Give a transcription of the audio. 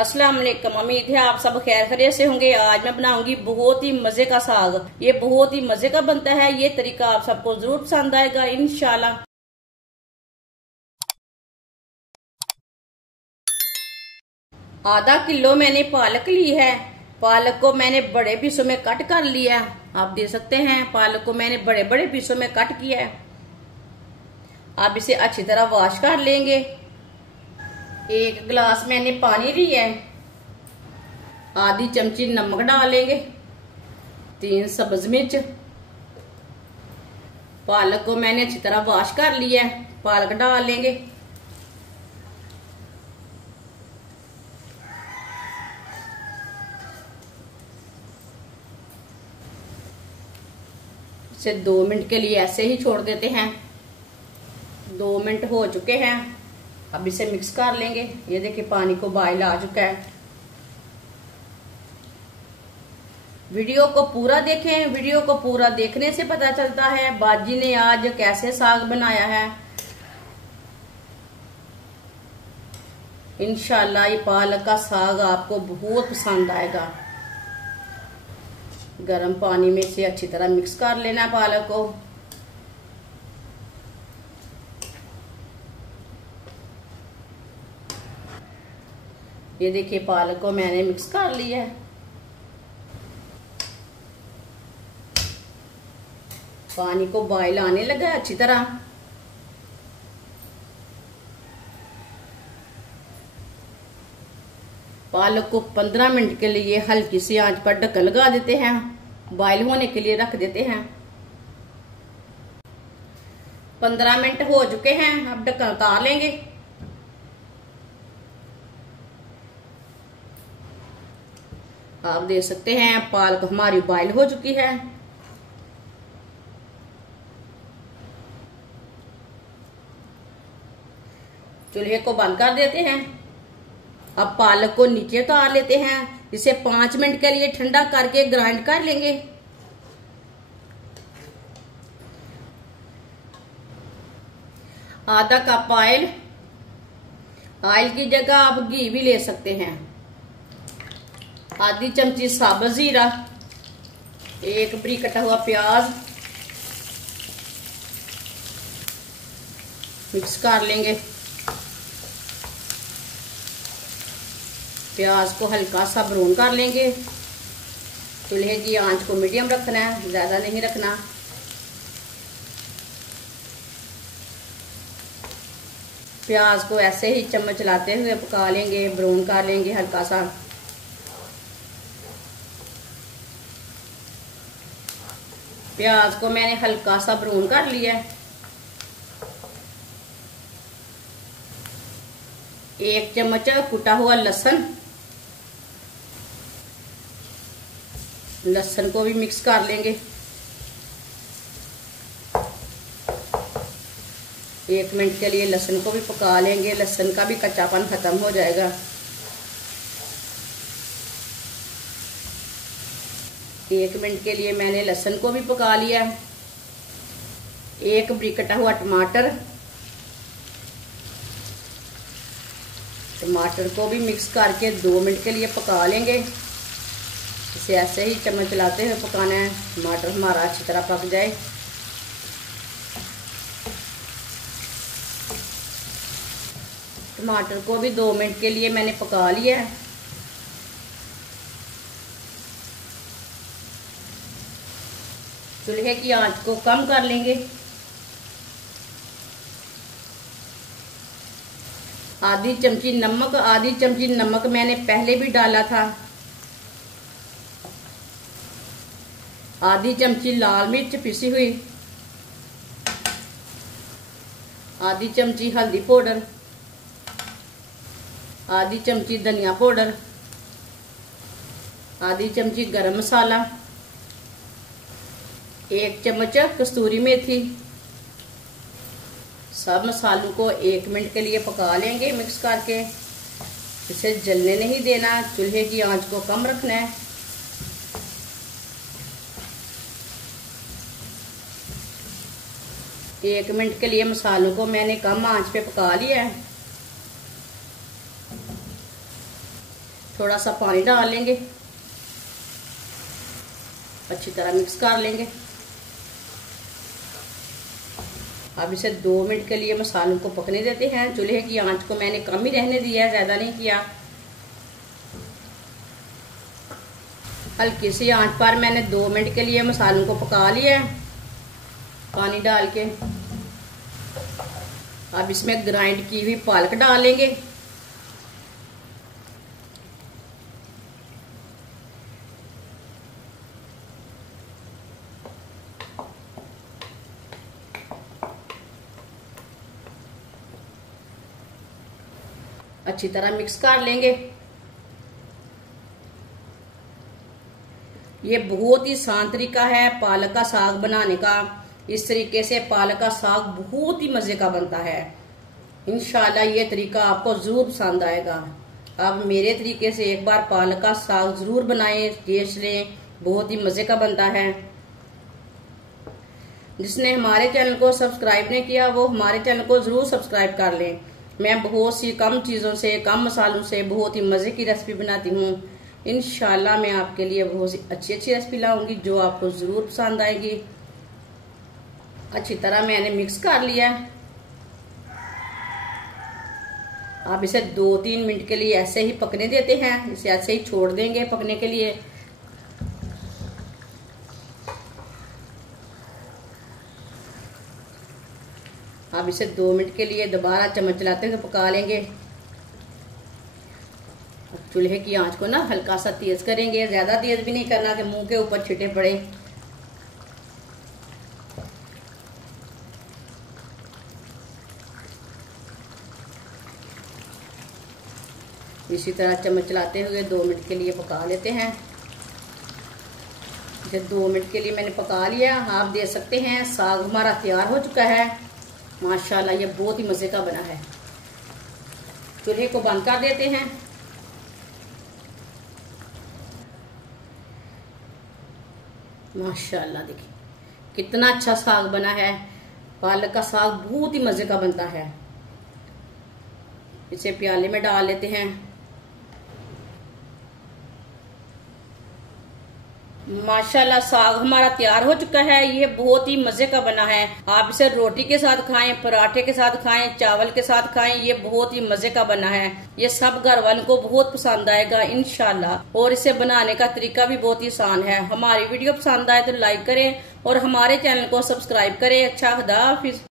अस्सलाम वालेकुम। उम्मीद है आप सब खैर खैरियत से होंगे। आज मैं बनाऊंगी बहुत ही मजे का साग। ये बहुत ही मजे का बनता है। ये तरीका आप सबको जरूर पसंद आएगा इंशाल्लाह। आधा किलो मैंने पालक ली है। पालक को मैंने बड़े पीसों में कट कर लिया। आप देख सकते हैं पालक को मैंने बड़े बड़े पीसों में कट किया है। आप इसे अच्छी तरह वॉश कर लेंगे। एक गिलास मैंने पानी लिया है। आधी चमची नमक डालेंगे। 3 सब्ज मिर्च। पालक को मैंने अच्छी तरह वॉश कर लिया है। पालक डाल लेंगे। इसे 2 मिनट के लिए ऐसे ही छोड़ देते हैं। 2 मिनट हो चुके हैं। अब इसे मिक्स कर लेंगे। ये देखिए पानी को बॉयल आ चुका है। वीडियो को पूरा देखें। वीडियो को पूरा देखने से पता चलता है बाजी ने आज कैसे साग बनाया है। इंशाल्लाह ये पालक का साग आपको बहुत पसंद आएगा। गर्म पानी में इसे अच्छी तरह मिक्स कर लेना है पालक को। ये देखिए पालक को मैंने मिक्स कर लिया है। पानी को बॉयल आने लगा है अच्छी तरह। पालक को 15 मिनट के लिए हल्की सी आंच पर ढक्कन लगा देते हैं। बॉयल होने के लिए रख देते हैं। 15 मिनट हो चुके हैं। अब ढक्कन उतार लेंगे। आप देख सकते हैं पालक हमारी बॉयल हो चुकी है। चूल्हे को बंद कर देते हैं। अब पालक को नीचे उतार लेते हैं। इसे 5 मिनट के लिए ठंडा करके ग्राइंड कर लेंगे। आधा कप ऑयल। ऑयल की जगह आप घी भी ले सकते हैं। आधी चमची साबुत जीरा। 1 बारीक कटा हुआ प्याज। मिक्स कर लेंगे। प्याज को हल्का सा ब्राउन कर लेंगे। चूल्हे की आंच को मीडियम रखना है, ज्यादा नहीं रखना। प्याज को ऐसे ही चम्मच चलाते हुए पका लेंगे, ब्राउन कर लेंगे हल्का सा। प्याज को मैंने हल्का सा ब्राउन कर लिया है। 1 चम्मच कुटा हुआ लहसुन। लहसुन को भी मिक्स कर लेंगे। 1 मिनट के लिए लहसुन को भी पका लेंगे। लहसुन का भी कच्चापन खत्म हो जाएगा। 1 मिनट के लिए मैंने लहसुन को भी पका लिया। 1 बारीक कटा हुआ टमाटर। टमाटर को भी मिक्स करके 2 मिनट के लिए पका लेंगे। इसे ऐसे ही चम्मच चलाते हुए पकाना है। टमाटर हमारा अच्छी तरह पक जाए। टमाटर को भी 2 मिनट के लिए मैंने पका लिया है। चूल्हे की आंच को कम कर लेंगे। आधी चमची नमक। आधी चमची नमक मैंने पहले भी डाला था। आधी चमची लाल मिर्च पिसी हुई। आधी चमची हल्दी पाउडर। आधी चमची धनिया पाउडर। आधी चमची गरम मसाला। 1 चम्मच कस्तूरी मेथी। सब मसालों को 1 मिनट के लिए पका लेंगे मिक्स करके। इसे जलने नहीं देना। चूल्हे की आंच को कम रखना है। 1 मिनट के लिए मसालों को मैंने कम आंच पे पका लिया है। थोड़ा सा पानी डाल लेंगे, अच्छी तरह मिक्स कर लेंगे। अब इसे 2 मिनट के लिए मसालों को पकने देते हैं। चूल्हे की आंच को मैंने कम ही रहने दिया है, ज्यादा नहीं किया। हल्की सी आंच पर मैंने 2 मिनट के लिए मसालों को पका लिया है पानी डाल के। अब इसमें ग्राइंड की हुई पालक डालेंगे। अच्छी तरह मिक्स कर लेंगे। ये बहुत ही आसान तरीका है पालक का साग बनाने का। इस तरीके से पालक का साग बहुत ही मजे का बनता है। इंशाल्लाह ये तरीका आपको जरूर पसंद आएगा। आप मेरे तरीके से एक बार पालक का साग जरूर बनाएं, टेस्ट लें, बहुत ही मजे का बनता है। जिसने हमारे चैनल को सब्सक्राइब नहीं किया वो हमारे चैनल को जरूर सब्सक्राइब कर लें। मैं बहुत सी कम चीजों से, कम मसालों से बहुत ही मजे की रेसिपी बनाती हूँ। इंशाल्लाह मैं आपके लिए बहुत ही अच्छी रेसिपी लाऊंगी जो आपको जरूर पसंद आएगी। अच्छी तरह मैंने मिक्स कर लिया। आप इसे 2-3 मिनट के लिए ऐसे ही पकने देते हैं, इसे ऐसे ही छोड़ देंगे पकने के लिए। अब इसे 2 मिनट के लिए दोबारा चम्मच चलाते हुए पका लेंगे। चूल्हे की आंच को ना हल्का सा तेज करेंगे, ज्यादा तेज भी नहीं करना कि मुंह के ऊपर छिटे पड़े। इसी तरह चम्मच चलाते हुए 2 मिनट के लिए पका लेते हैं। इसे 2 मिनट के लिए मैंने पका लिया। आप देख सकते हैं साग हमारा तैयार हो चुका है। माशाल्लाह ये बहुत ही मजे का बना है। चूल्हे को बंद कर देते हैं। माशाल्लाह देखिए कितना अच्छा साग बना है। पालक का साग बहुत ही मजे का बनता है। इसे प्याले में डाल लेते हैं। माशाल्लाह साग हमारा तैयार हो चुका है। ये बहुत ही मजे का बना है। आप इसे रोटी के साथ खाएं, पराठे के साथ खाएं, चावल के साथ खाएं। ये बहुत ही मजे का बना है। ये सब घर वालों को बहुत पसंद आएगा इंशाल्लाह। और इसे बनाने का तरीका भी बहुत ही आसान है। हमारी वीडियो पसंद आए तो लाइक करें और हमारे चैनल को सब्सक्राइब करें। अच्छा, खुदा हाफिज।